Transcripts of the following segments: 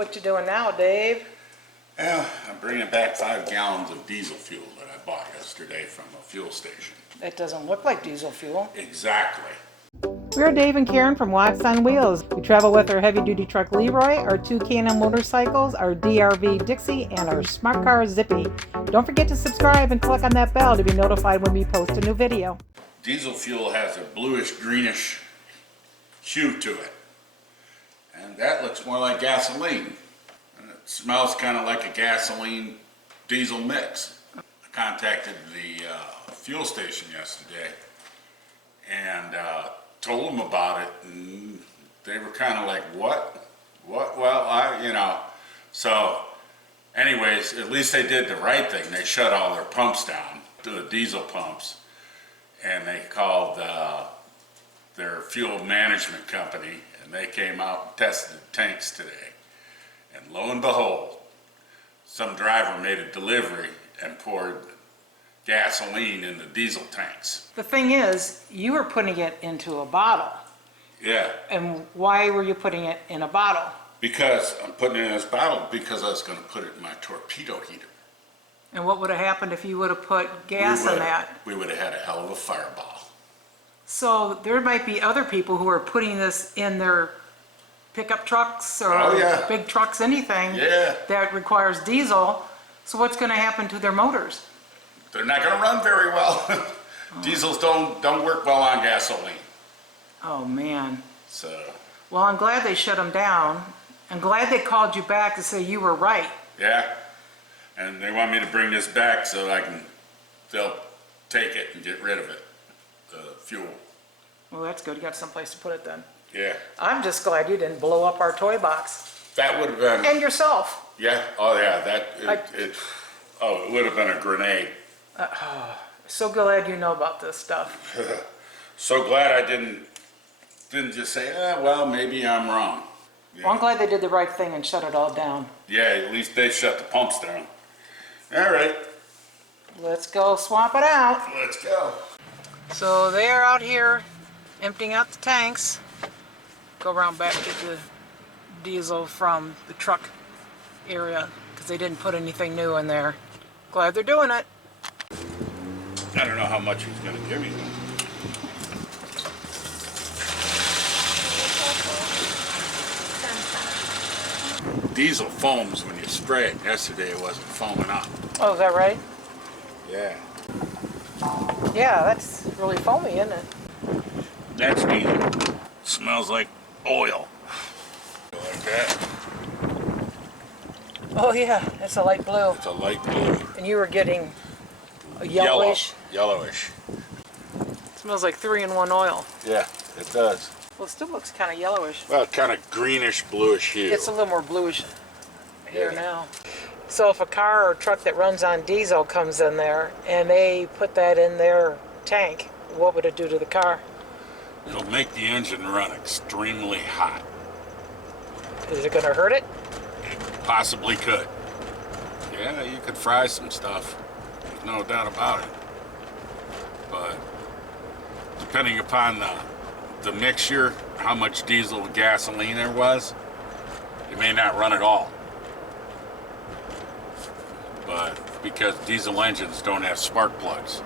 What you doing now, Dave? Yeah, I'm bringing back 5 gallons of diesel fuel that I bought yesterday from a fuel station. That doesn't look like diesel fuel. Exactly. We're Dave and Karen from Watts on Wheels. We travel with our heavy-duty truck Leroy, our 2 Can-Am motorcycles, our DRV Dixie, and our smart car Zippy. Don't forget to subscribe and click on that bell to be notified when we post a new video. Diesel fuel has a bluish-greenish hue to it. And that looks more like gasoline. And it smells kind of like a gasoline diesel mix. I contacted the fuel station yesterday and told them about it, and they were kind of like, what? Well, So anyways, at least they did the right thing. They shut all their pumps down, the diesel pumps, and they called their fuel management company, and they came out and tested the tanks today. And lo and behold, some driver made a delivery and poured gasoline in the diesel tanks. The thing is, you were putting it into a bottle. Yeah. And why were you putting it in a bottle? Because I'm putting it in this bottle because I was going to put it in my torpedo heater. And what would have happened if you would have put gas in that? We would have had a hell of a fireball. So there might be other people who are putting this in their pickup trucks or big trucks, anything that requires diesel. So what's going to happen to their motors? They're not going to run very well. Diesels don't work well on gasoline. Oh man. So. Well, I'm glad they shut them down. I'm glad they called you back to say you were right. Yeah. And they want me to bring this back so they'll take it and get rid of it, the fuel. Well, that's good. You got someplace to put it then. Yeah. I'm just glad you didn't blow up our toy box. That would have been. And yourself. Yeah. Oh yeah. It would have been a grenade. So glad you know about this stuff. So glad I didn't just say, well, maybe I'm wrong. Yeah. Well, I'm glad they did the right thing and shut it all down. Yeah, at least they shut the pumps down. All right. Let's go swap it out. Let's go. So they are out here emptying out the tanks. Go around back, get the diesel from the truck area because they didn't put anything new in there. Glad they're doing it. I don't know how much he's going to give me. Diesel foams when you spray it. Yesterday it wasn't foaming up. Oh, is that right? Yeah. Yeah, that's really foamy, isn't it? That's diesel. Smells like oil. Like that. Oh yeah, it's a light blue. It's a light blue. And you were getting a yellowish. Yellowish. It smells like 3-in-1 oil. Yeah, it does. Well, it still looks kind of yellowish. Well, kind of greenish, bluish hue. It's a little more bluish here now. So if a car or truck that runs on diesel comes in there and they put that in their tank, what would it do to the car? It'll make the engine run extremely hot. Is it going to hurt it? It possibly could. Yeah, you could fry some stuff. There's no doubt about it. But depending upon the mixture, how much diesel and gasoline there was, it may not run at all. But because diesel engines don't have spark plugs,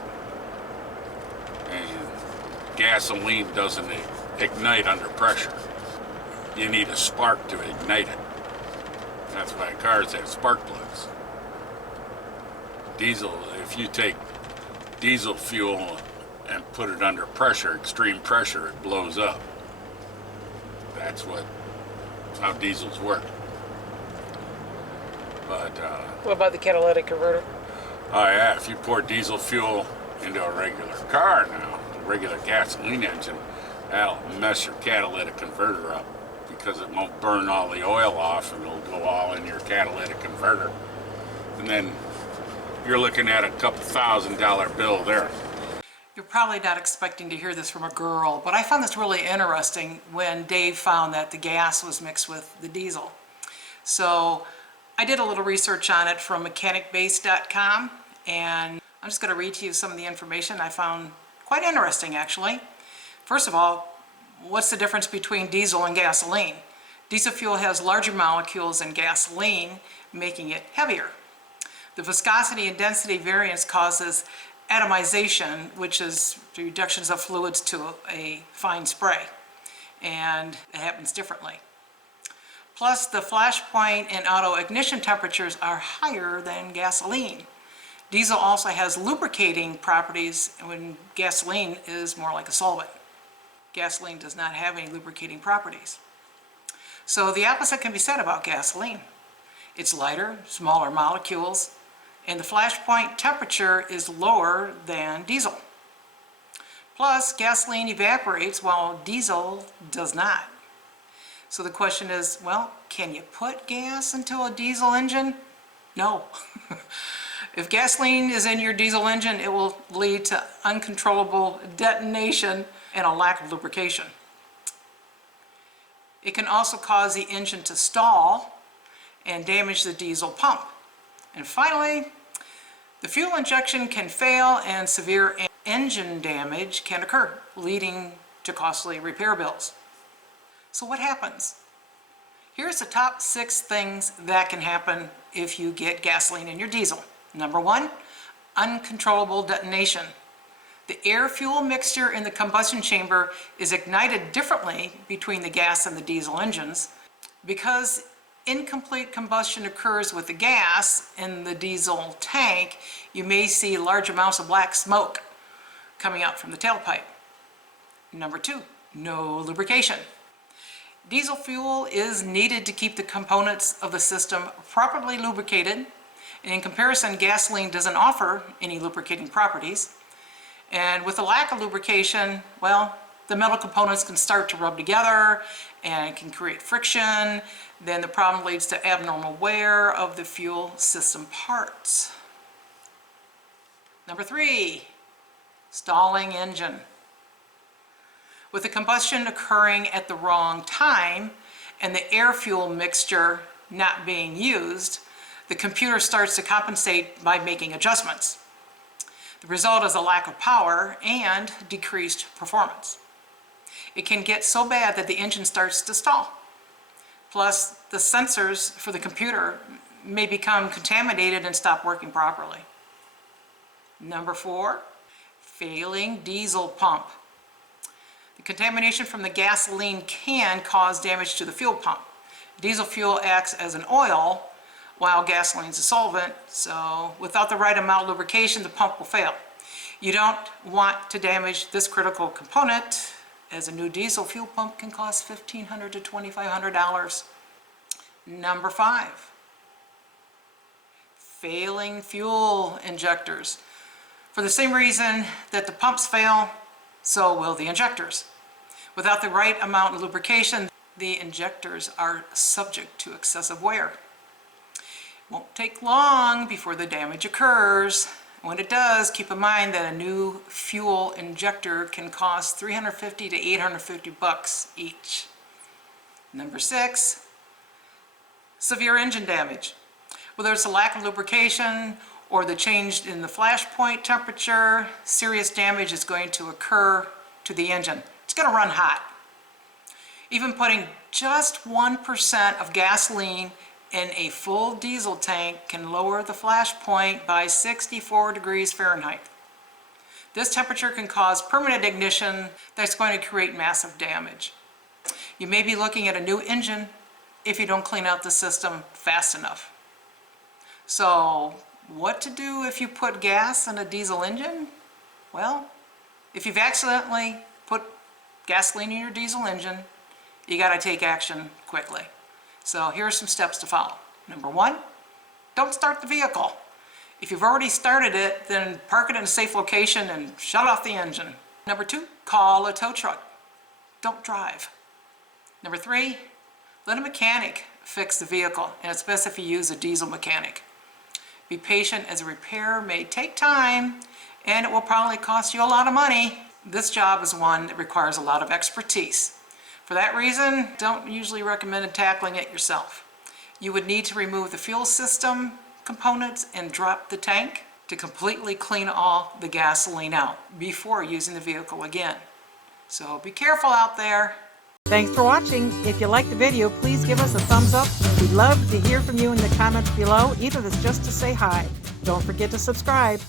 and gasoline doesn't ignite under pressure, you need a spark to ignite it. That's why cars have spark plugs. Diesel, if you take diesel fuel and put it under pressure, extreme pressure, it blows up. That's how diesels work. But What about the catalytic converter? oh yeah, if you pour diesel fuel into a regular car now, a regular gasoline engine, that'll mess your catalytic converter up because it won't burn all the oil off and it'll go all in your catalytic converter. And then you're looking at a couple $1,000 bill there. You're probably not expecting to hear this from a girl, but I found this really interesting when Dave found that the gas was mixed with the diesel. So I did a little research on it from mechanicbase.com, and I'm just going to read to you some of the information I found quite interesting, actually. First of all, what's the difference between diesel and gasoline? Diesel fuel has larger molecules than gasoline, making it heavier. The viscosity and density variance causes atomization, which is the reductions of fluids to a fine spray, and it happens differently. Plus, the flash point and auto ignition temperatures are higher than gasoline. Diesel also has lubricating properties when gasoline is more like a solvent. Gasoline does not have any lubricating properties. So the opposite can be said about gasoline. It's lighter, smaller molecules, and the flash point temperature is lower than diesel. Plus, gasoline evaporates while diesel does not. So the question is, well, can you put gas into a diesel engine? No. If gasoline is in your diesel engine, it will lead to uncontrollable detonation and a lack of lubrication. It can also cause the engine to stall and damage the diesel pump. And finally, the fuel injection can fail and severe engine damage can occur, leading to costly repair bills. So what happens? Here's the top 6 things that can happen if you get gasoline in your diesel. Number 1, uncontrollable detonation. The air-fuel mixture in the combustion chamber is ignited differently between the gas and the diesel engines. Because incomplete combustion occurs with the gas in the diesel tank, you may see large amounts of black smoke coming out from the tailpipe. Number 2, no lubrication. Diesel fuel is needed to keep the components of the system properly lubricated, and in comparison, gasoline doesn't offer any lubricating properties. And with a lack of lubrication, well, the metal components can start to rub together and it can create friction. Then the problem leads to abnormal wear of the fuel system parts. Number 3, stalling engine. With the combustion occurring at the wrong time and the air-fuel mixture not being used, the computer starts to compensate by making adjustments. The result is a lack of power and decreased performance. It can get so bad that the engine starts to stall. Plus, the sensors for the computer may become contaminated and stop working properly. Number 4, failing diesel pump. The contamination from the gasoline can cause damage to the fuel pump. Diesel fuel acts as an oil while gasoline is a solvent, so without the right amount of lubrication, the pump will fail. You don't want to damage this critical component, as a new diesel fuel pump can cost $1,500 to $2,500. Number 5, failing fuel injectors. For the same reason that the pumps fail, so will the injectors. Without the right amount of lubrication, the injectors are subject to excessive wear. It won't take long before the damage occurs. When it does, keep in mind that a new fuel injector can cost $350 to $850 each. Number 6, severe engine damage. Whether it's a lack of lubrication or the change in the flash point temperature, serious damage is going to occur to the engine. It's going to run hot. Even putting just 1% of gasoline in a full diesel tank can lower the flash point by 64 degrees Fahrenheit. This temperature can cause permanent ignition that's going to create massive damage. You may be looking at a new engine if you don't clean out the system fast enough. So, what to do if you put gas in a diesel engine? Well, if you've accidentally put gasoline in your diesel engine, you got to take action quickly. So here are some steps to follow. Number 1, don't start the vehicle. If you've already started it, then park it in a safe location and shut off the engine. Number 2, call a tow truck. Don't drive. Number 3, let a mechanic fix the vehicle, and it's best if you use a diesel mechanic. Be patient, as a repair may take time and it will probably cost you a lot of money. This job is one that requires a lot of expertise. For that reason, don't usually recommend tackling it yourself. You would need to remove the fuel system components and drop the tank to completely clean all the gasoline out before using the vehicle again. So be careful out there. Thanks for watching. If you liked the video, please give us a thumbs up. We'd love to hear from you in the comments below, even if it's just to say hi. Don't forget to subscribe.